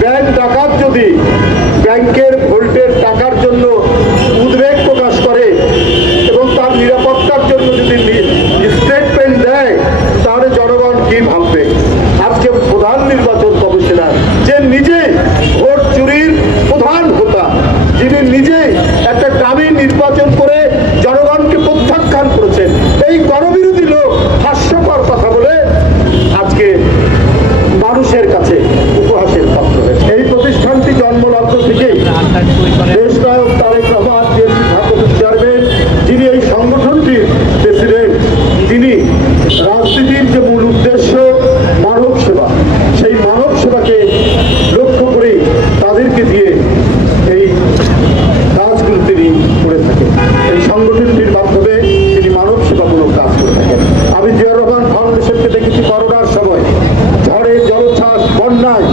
Bank ডাকাত যদি ব্যাংকের ভোল্টের টাকার জন্য আহ্বায়ক তারেক রহমান বিএনপি ভারপ্রাপ্ত চেয়ারম্যান যিনি এই সংগঠনটির প্রেসিডেন্ট তিনি রাজনীতির যে মূল উদ্দেশ্য মানব সেবা, সেই মানব সেবাকে লক্ষ্য করে তাদেরকে দিয়ে এই কাজগুলো তিনি করে থাকেন। এই সংগঠনটির মাধ্যমে তিনি মানব সেবামূলক কাজ করে থাকেন। আমি জিয়ার রহমান ফাউন্ডেশনকে দেখেছি করোনার সময়, ঝড়ে জলোচ্ছ্বাস, বন্যায়